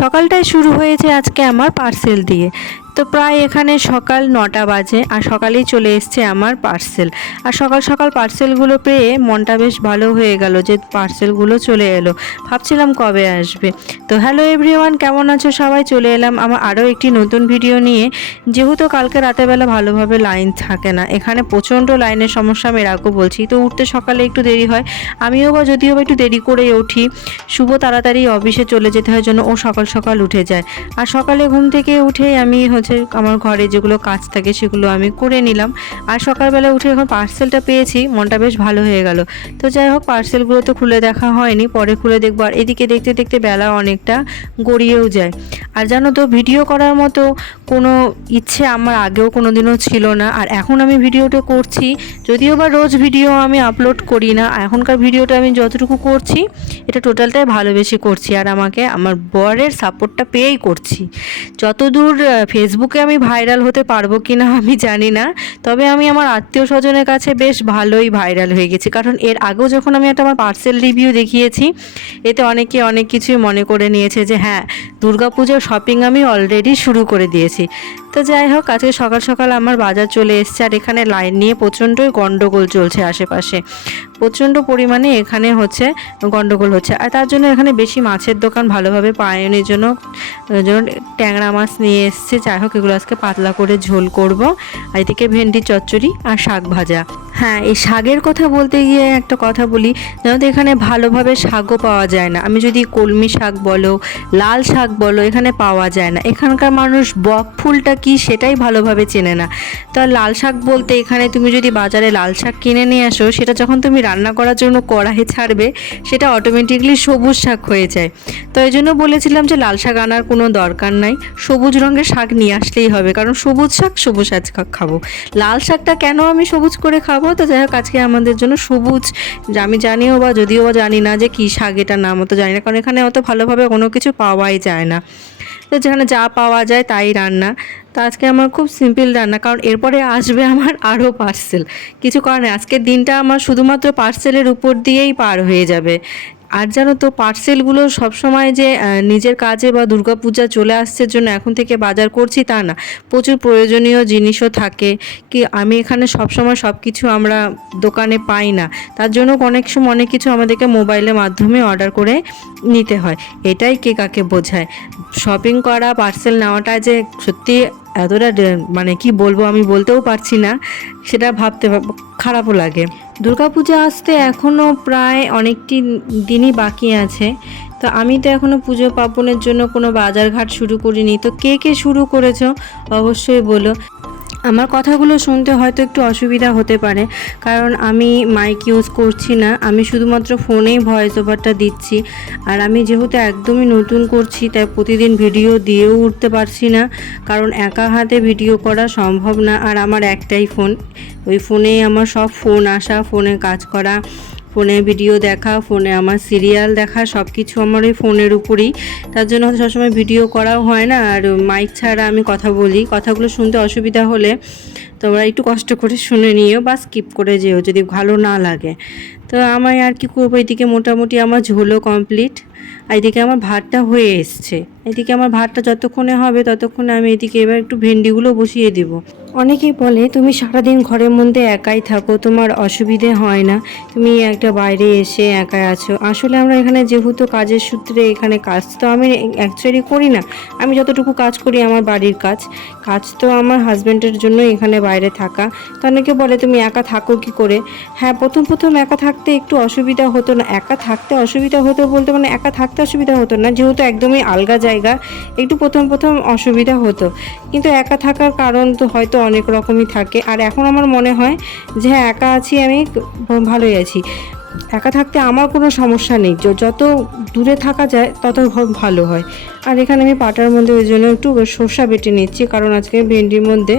সকালটাই শুরু হয়েছে আজকে আমার পার্সেল দিয়ে। তো প্রায় এখানে সকাল 9টা বাজে আর সকালেই চলে এসছে আমার পার্সেল। আর সকাল সকাল পার্সেলগুলো পেয়ে মনটা বেশ ভালো হয়ে গেল যে পার্সেলগুলো চলে এলো। ভাবছিলাম কবে আসবে। তো হ্যালো এভরিওয়ান, কেমন আছো সবাই? চলে এলাম আমার আরও একটি নতুন ভিডিও নিয়ে। যেহেতু কালকে রাতেরবেলা ভালোভাবে লাইন থাকে না, এখানে প্রচণ্ড লাইনের সমস্যা, আমি এর আগেও বলছি। তো উঠতে সকালে একটু দেরি হয়, আমিও বা যদিও বা একটু দেরি করে উঠি। শুভ তাড়াতাড়ি অফিসে চলে যেতে হয় জন্য ও সকাল সকাল উঠে যায়। আর সকালে ঘুম থেকে উঠেই আমি আমার ঘরে যেগুলো কাজ থাকে সেগুলো আমি করে নিলাম। আর সকালবেলা উঠে এখন পার্সেলটা পেয়েছি, মনটা বেশ ভালো হয়ে গেল। তো যাই হোক, পার্সেলগুলো তো খুলে দেখা হয়নি, পরে খুলে দেখবো। আর এদিকে দেখতে দেখতে বেলা অনেকটা গড়িয়েও যায়। আর জানো তো, ভিডিও করার মতো কোনো ইচ্ছে আমার আগেও কোনো দিনও ছিল না। আর এখন আমি ভিডিওটা করছি, যদিও বা রোজ ভিডিও আমি আপলোড করি না, এখনকার ভিডিওটা আমি যতটুকু করছি এটা টোটালটাই ভালোবেসে করছি। আর আমাকে আমার বরের সাপোর্টটা পেয়েই করছি। যতদূর ফেসবুকে আমি ভাইরাল হতে পারবো কি না আমি জানি না, তবে আমি আমার আত্মীয় স্বজনের কাছে বেশ ভালোই ভাইরাল হয়ে গেছি। কারণ এর আগেও যখন আমি একটা আমার পার্সেল রিভিউ দেখিয়েছি, এতে অনেকে অনেক কিছুই মনে করে নিয়েছে যে হ্যাঁ, দুর্গাপুজোর শপিং আমি অলরেডি শুরু করে দিয়েছি। তো যাই হোক, আজকে সকাল সকাল আমার বাজার চলে এসছে। আর এখানে লাইন নিয়ে প্রচণ্ডই গন্ডগোল চলছে আশেপাশে, প্রচণ্ড পরিমাণে এখানে গন্ডগোল হচ্ছে। আর তার জন্য এখানে বেশি মাছের দোকান ভালোভাবে পায়নি, জন্য ট্যাংরা মাছ নিয়ে এসছে। যাই হোক, এগুলো আজকে পাতলা করে ঝোল করব। আর এদিকে ভেন্ডি চচ্চড়ি আর শাক ভাজা। হ্যাঁ, এই শাকের কথা বলতে গিয়ে একটা কথা বলি, যেন তো এখানে ভালোভাবে শাকও পাওয়া যায় না। আমি যদি কলমি শাক বলো, লাল শাক বলো, এখানে পাওয়া যায় না। এখানকার মানুষ বক ফুলটা কি সেটাই ভালোভাবে চেনে না। তো লাল শাক বলতে, এখানে তুমি যদি বাজারে লাল শাক কিনে নিয়ে আসো, সেটা যখন তুমি রান্না করার জন্য কড়াইয়ে ছাড়বে, সেটা অটোমেটিকলি সবুজ শাক হয়ে যায়। তো এই জন্য বলেছিলাম যে লাল শাক আনার কোনো দরকার নাই, সবুজ রঙের শাক নিয়ে আসলেই হবে। কারণ সবুজ শাক সবুজ শাক খাবো, লাল শাকটা কেন আমি সবুজ করে খাবো? তো যাই হোক, আজকে আমাদের জন্য সবুজ, আমি জানিও বা যদিও বা জানি না যে কী শাক, এটার নাম অত জানি না, কারণ এখানে অত ভালোভাবে কোনো কিছু পাওয়াই যায় না। তো যেখানে যা পাওয়া যায় তাই রান্না। তো আজকে আমার খুব সিম্পল রান্না, কারণ এরপরে আসবে আমার আরও পার্সেল। কিছু কারণে আজকের দিনটা আমার শুধুমাত্র পার্সেলের উপর দিয়েই পার হয়ে যাবে। আর জানো তো, পার্সেলগুলো সবসময় যে নিজের কাজে বা দুর্গাপূজা চলে আসছে জন্য এখন থেকে বাজার করছি তা না, প্রচুর প্রয়োজনীয় জিনিসও থাকে। কি আমি এখানে সবসময় সব কিছু আমরা দোকানে পাই না, তার জন্য অনেক সময় অনেক কিছু আমাদেরকে মোবাইলের মাধ্যমে অর্ডার করে নিতে হয়। এটাই কে কাকে বোঝায়। শপিং করা, পার্সেল নেওয়াটা যে সত্যি এতটা মানে কি বলবো, আমি বলতেও পারছি না, সেটা ভাবতে খারাপও লাগে। দুর্গাপূজা আসতে এখনও প্রায় অনেকটি দিনই বাকি আছে। তো আমি তো এখনও পুজো পার্বণের জন্য কোনো বাজারঘাট শুরু করিনি। তো কে কে শুরু করেছো অবশ্যই বলো। আমার কথাগুলো শুনতে হয়তো একটু অসুবিধা হতে পারে, কারণ আমি মাইক ইউজ করছি না, আমি শুধুমাত্র ফোনেই ভয়েস ওভারটা দিচ্ছি। আর আমি যেহেতু একদমই নতুন করছি, তাই প্রতিদিন ভিডিও দিয়েও উঠতে পারছি না, কারণ একা হাতে ভিডিও করা সম্ভব না। আর আমার একটাই ফোন, ওই ফোনেই আমার সব ফোন আসা, ফোনে কাজ করা, ফোনে ভিডিও দেখা, ফোনে আমার সিরিয়াল দেখা, সব কিছু আমার ওই ফোনের উপরেই। তার জন্য সবসময় ভিডিও করাও হয় না। আর মাইক ছাড়া আমি কথা বলি, কথাগুলো শুনতে অসুবিধা হলে তোমরা একটু কষ্ট করে শুনে নিও বা স্কিপ করে যেও যদি ভালো না লাগে। তো আমি আর কি করবো, এদিকে মোটামুটি আমার ঝোলও কমপ্লিট, আর এদিকে আমার ভাতটা হয়ে এসছে। এদিকে আমার ভাতটা যতক্ষণে হবে ততক্ষণে আমি এদিকে এবার একটু ভেন্ডিগুলো বসিয়ে দেবো। অনেকেই বলে তুমি সারাদিন ঘরের মধ্যে একাই থাকো, তোমার অসুবিধে হয় না, তুমি একটা বাইরে এসে একাই আছো। আসলে আমরা এখানে যেহেতু কাজের সূত্রে, এখানে কাজ তো আমি অ্যাকচুয়ালি করি না, আমি যতটুকু কাজ করি আমার বাড়ির কাজ, কাজ তো আমার হাজব্যান্ডের জন্য এখানে বাইরে থাকা। তো অনেকে বলে তুমি একা থাকো কি করে? হ্যাঁ, প্রথম প্রথম একা থাকতে একটু অসুবিধা হতো না। একা থাকতে অসুবিধা হতো বলতে মানে একা থাকতে অসুবিধা হতো না, যেহেতু একদমই আলগা জায়গা, একটু প্রথম প্রথম অসুবিধা হতো। কিন্তু একা থাকার কারণ তো হয়তো অনেক রকমই থাকে। আর এখন আমার মনে হয় যে হ্যাঁ, একা আছি, আমি ভালোই আছি। একা থাকতে আমার কোনো সমস্যা নেই, যত দূরে থাকা যায় তত ভালো হয়। আর এখানে আমি পাটার মধ্যে ওই জন্য একটু সর্ষা বেটে নিচ্ছি, কারণ আজকে ভেন্ডির মধ্যে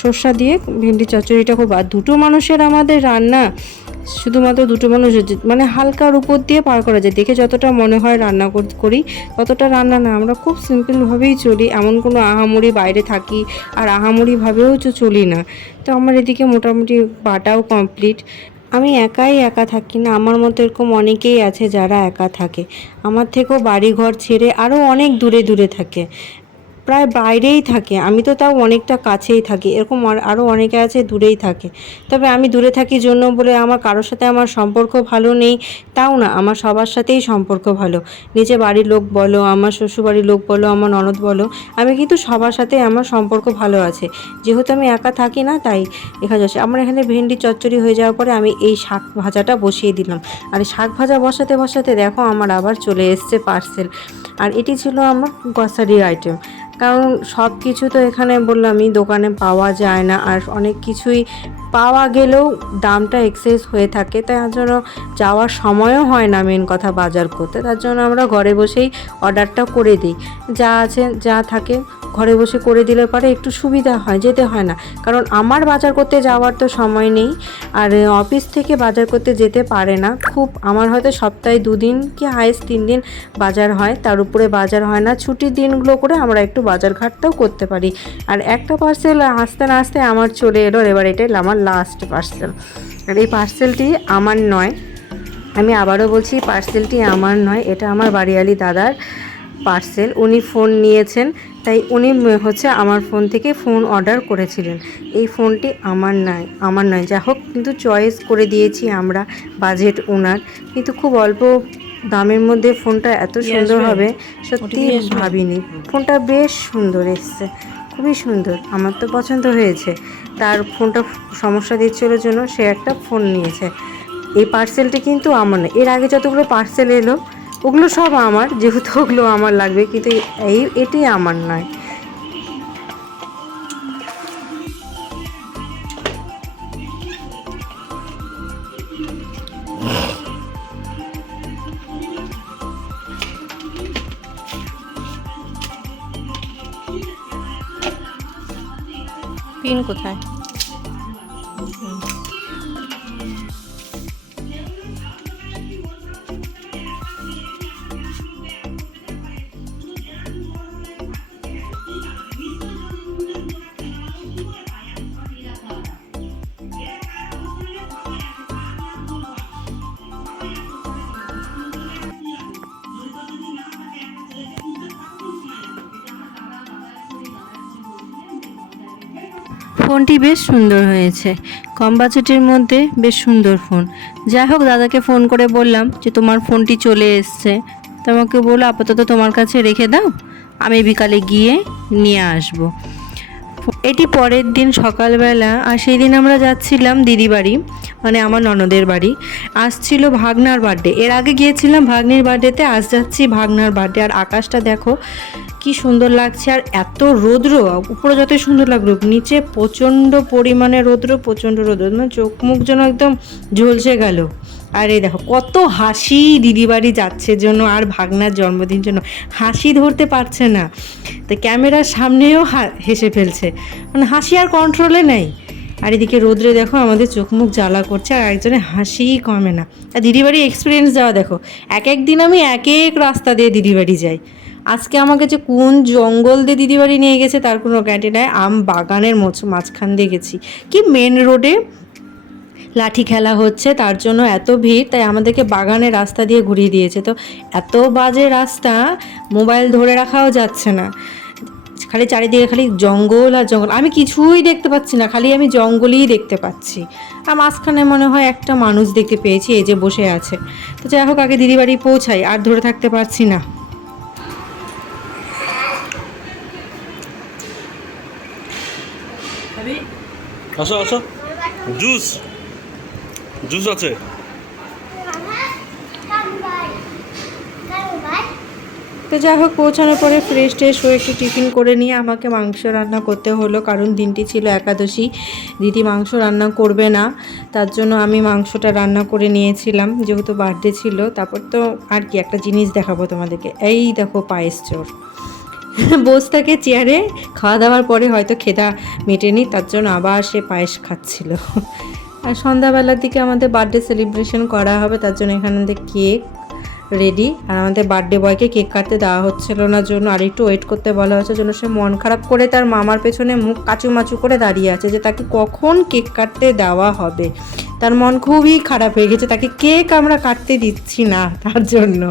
সর্ষা দিয়ে ভেন্ডি চচ্চড়িটা খুব, আর দুটো মানুষের আমাদের রান্না, শুধুমাত্র দুটো মানুষ, মানে হালকার উপর দিয়ে পার করা যায়। দেখে যতটা মনে হয় রান্না করি, ততটা রান্না না, আমরা খুব সিম্পলভাবেই চলি, এমন কোনো আহামরি বাইরে থাকি আর আহামরিভাবেও চলি না। তো আমার এদিকে মোটামুটি বাটাও কমপ্লিট। আমি একা থাকি না, আমার মতো এরকম অনেকেই আছে যারা একা থাকে। আমার থেকেও বাড়ি ঘর ছেড়ে আরও অনেক দূরে থাকে, প্রায় বাইরেই থাকে। আমি তো তাও অনেকটা কাছেই থাকি, এরকম আরও অনেকে আছে দূরেই থাকে। তবে আমি দূরে থাকি জন্য বলে আমার কারোর সাথে আমার সম্পর্ক ভালো নেই তাও না, আমার সবার সাথেই সম্পর্ক ভালো। নিজে বাড়ির লোক বলো, আমার শ্বশুরবাড়ির লোক বলো, আমার ননদ বলো, আমি কিন্তু সবার সাথে আমার সম্পর্ক ভালো আছে। যেহেতু আমি একা থাকি না তাই এখানে যাচ্ছে। আমার এখানে ভেন্ডি চচ্চড়ি হয়ে যাওয়ার পরে আমি এই শাক ভাজাটা বসিয়ে দিলাম। আর এই শাক ভাজা বসাতে দেখো আমার আবার চলে এসছে পার্সেল। আর এটি ছিল আমার গ্রসারির আইটেম। কারণ সব কিছু তো এখানে বললামই দোকানে পাওয়া যায় না, আর অনেক কিছুই পাওয়া গেলেও দামটা এক্সেস হয়ে থাকে, তার জন্য যাওয়ার সময়ও হয় না মেন কথা বাজার করতে। তার জন্য আমরা ঘরে বসেই অর্ডারটা করে দিই, যা আছে যা থাকে ঘরে বসে করে দিলে পরে একটু সুবিধা হয়, যেতে হয় না। কারণ আমার বাজার করতে যাওয়ার তো সময় নেই, আর অফিস থেকে বাজার করতে যেতে পারে না খুব। আমার হয়তো সপ্তাহে 2 দিন কি হাইস্ট 3 দিন বাজার হয়, তার উপরে বাজার হয় না। ছুটির দিনগুলো করে আমরা একটু বাজার ঘাটটাও করতে পারি। আর একটা পার্সেল আসতে না আসতে আমার চলে এলো, এবার এটাই আমার লাস্ট পার্সেল। আর এই পার্সেলটি আমার নয়, আমি আবারও বলছি পার্সেলটি আমার নয়, এটা আমার বাড়িওয়ালি দাদার পার্সেল। উনি ফোন নিয়েছেন, তাই উনি হচ্ছে আমার ফোন থেকে ফোন অর্ডার করেছিলেন। এই ফোনটি আমার নয় যা হোক, কিন্তু চয়েস করে দিয়েছি আমরা, বাজেট ওনার। কিন্তু খুব অল্প দামের মধ্যে ফোনটা এত সুন্দর হবে সত্যি ভাবিনি। ফোনটা বেশ সুন্দর এসছে, খুবই সুন্দর, আমার তো পছন্দ হয়েছে। তার ফোনটা সমস্যা দিচ্ছিলো জন্য সে একটা ফোন নিয়েছে। এই পার্সেলটি কিন্তু আমার নয়, এর আগে যতগুলো পার্সেল এলো ওগুলো সব আমার, যেহেতু ওগুলো আমার লাগবে, কিন্তু এটি আমার নয়। পিন কোথায়? ফোনটি বেশ সুন্দর হয়েছে, কম বাজেটের মধ্যে বেশ সুন্দর ফোন। যাই হোক, দাদাকে ফোন করে বললাম যে তোমার ফোনটি চলে এসছে, তো আমাকে বললো আপাতত তোমার কাছে রেখে দাও, আমি বিকালে গিয়ে নিয়ে আসব। এটি পরের দিন সকালবেলা, আর সেই দিন আমরা যাচ্ছিলাম দিদি বাড়ি, মানে আমার ননদের বাড়ি। আসছিল ভাগনার বার্থডে, এর আগে গিয়েছিলাম ভাগ্নির বার্থডেতে, আজ যাচ্ছি ভাগনার বার্থডে। আর আকাশটা দেখো কি সুন্দর লাগছে, আর এত রৌদ্র, উপরে যতই সুন্দর লাগলো নিচে প্রচণ্ড পরিমাণে রৌদ্র, মানে চোখ মুখ যেন একদম ঝলসে গেল। আর এই দেখো কত হাসি দিদি বাড়ি যাচ্ছে জন্য, আর ভাগনার জন্মদিন জন্য হাসি ধরতে পারছে না, তো ক্যামেরার সামনেও হেসে ফেলছে, মানে হাসি আর কন্ট্রোলে নেই। আর এদিকে রোদ্রে দেখো আমাদের চোখ মুখ জ্বালা করছে, আর একজনের হাসিই কমে না। আর দিদিবাড়ি এক্সপিরিয়েন্স যাওয়া দেখো, এক দিন আমি এক রাস্তা দিয়ে দিদিবাড়ি যাই। আজকে আমাকে যে কোন জঙ্গল দিয়ে দিদিবাড়ি নিয়ে গেছে তার কোনো গ্যারান্টি নাই। বাগানের মাঝখান দিয়ে গেছি, কি মেন রোডে লাঠি খেলা হচ্ছে, তার জন্য এত ভিড়, তাই আমাদেরকে বাগানের রাস্তা দিয়ে ঘুরিয়ে দিয়েছে। তো এত বাজে রাস্তা, মোবাইল ধরে রাখাও যাচ্ছে না, খালি চারিদিকে খালি জঙ্গল আর জঙ্গল, আমি কিছুই দেখতে পাচ্ছি না, খালি আমি জঙ্গলই দেখতে পাচ্ছি। আর মাঝখানে মনে হয় একটা মানুষ দেখতে পেয়েছি, এই যে বসে আছে। তো যাই হোক, আগে দিদি বাড়ি পৌঁছাই, আর ধরে থাকতে পারছি না। আসো আসো, জুস জুস আছে। তো যাই হোক, পৌঁছানোর পরে ফ্রেশ ট্রেশ হয়ে একটু টিফিন করে নিয়ে আমাকে মাংস রান্না করতে হলো, কারণ দিনটি ছিল একাদশী, দিদি মাংস রান্না করবে না, তার জন্য আমি মাংসটা রান্না করে নিয়েছিলাম, যেহেতু বার্থডে ছিল। তারপর তো আর কি একটা জিনিস দেখাবো তোমাদেরকে, এই দেখো পায়েস চোর বসে থাকে চেয়ারে, খাওয়া দাওয়ার পরে হয়তো খেদা মেটেনি, তার জন্য আবার সে পায়েস খাচ্ছিল। আর সন্ধ্যাবেলার দিকে আমাদের বার্থডে সেলিব্রেশন করা হবে, তার জন্য এখানে কেক রেডি। আর আমাদের বার্থডে বয়কে কেক কাটতে দেওয়া হচ্ছিল না জন্য আর একটু ওয়েট করতে বলা হয়েছে জন্য সে মন খারাপ করে তার মামার পেছনে মুখ কাচুমাচু করে দাঁড়িয়ে আছে যে তাকে কখন কেক কাটতে দেওয়া হবে। তার মন খুবই খারাপ হয়ে গেছে, তাকে কেক আমরা কাটতে দিচ্ছি না তার জন্য।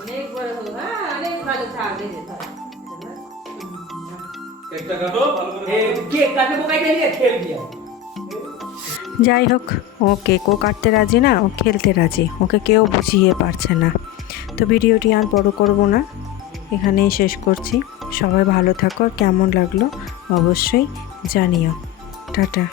অনেক বড় হলো, হ্যাঁ অনেক ভালো থাকবে। কেকটা কাটো ভালো করে। কেক কাটবো কাইতে নিয়ে খেল দিয়া। যাই হোক, ও কেকও কাটতে রাজি না, ও খেলতে রাজি, ওকে কেউ বুঝিয়ে পারছে না। তো ভিডিওটি আর বড় করব না, এখানেই শেষ করছি। সবাই ভালো থাকো, কেমন লাগলো অবশ্যই জানিও। টাটা।